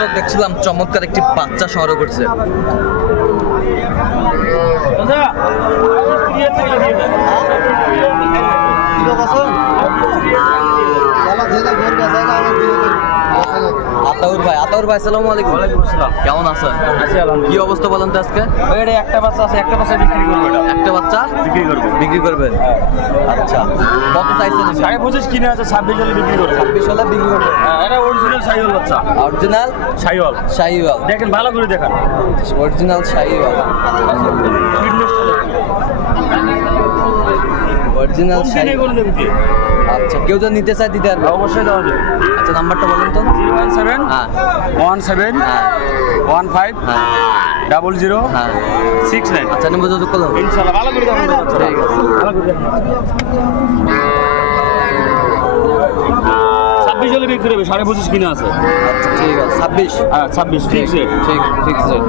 দর্শক দেখছিলাম চমৎকার একটি বাচ্চা সংগ্রহ করছে। আতাউর ভাই আসসালামু আলাইকুম। কেমন আছেন? কি অবস্থা বলেন তো আজকে? একটা বাচ্চা আছে, একটা বাচ্চা বিক্রি করবো। একটা বাচ্চা বিক্রি করবেন? আচ্ছা, কত চাইছেন? 25.5 কিনে আছে, 26 হলে বিক্রি করবে। 26 হলে বিক্রি করবেন? এটা অরিজিনাল শাহিওয়াল বাচ্চা। অরিজিনাল শাহিওয়াল। শাহিওয়াল দেখেন, ভালো করে দেখেন। Original Sahiwal, original Sahiwal. আচ্ছা, কেউ যদি নিতে চায় দিতে পারবে? অবশ্যই দেওয়া যাবে। আচ্ছা, নাম্বারটা বলেন তো। 017 হ্যাঁ 17 হ্যাঁ 15 হ্যাঁ 00 হ্যাঁ 69। আচ্ছা, নেবো যত করলাম। ইনশাআল্লাহ ভালো করে দেখেন। ঠিক আছে। ভালো করে দেখেন। 26 হলে বিক্রি হবে, 25.5 কিনে আছে। আচ্ছা, ঠিক আছে। 26? হ্যাঁ 26 ফিক্স রেট। ঠিক রেট।